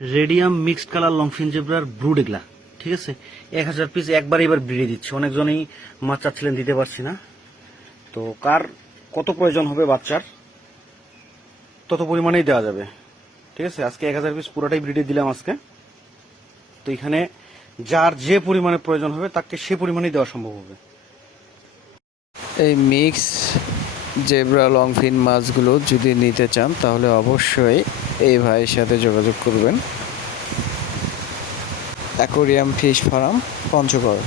Radium mixed colour longfin জেব্রার brood এগুলা, ঠিক আছে? এক হাজার পিস একবার এবার ব্রিডে দিচ্ছি। অনেকজনই মাছ চাচ্ছিলেন দিতে পারছি না। তো কার কত প্রয়োজন হবে বাচ্চার? তত পরিমাণেই দেওয়া যাবে। ঠিক আছে? আজকে এক হাজার পিস পুরোটাই ব্রিডে দিলাম আজকে। তো এখানে যার যে পরিমাণে প্রয়োজন হবে, তাকে সে পরিমাণেই দেওয়া সম্ভব হবে। এই মিক্স জেব্রা লংফিন মাছগুলো যদি নিতে চান, তাহলে অবশ্যই এই ভাইয়ের সাথে যোগাযোগ করবেন। Aquarium fish farm Panchagarh.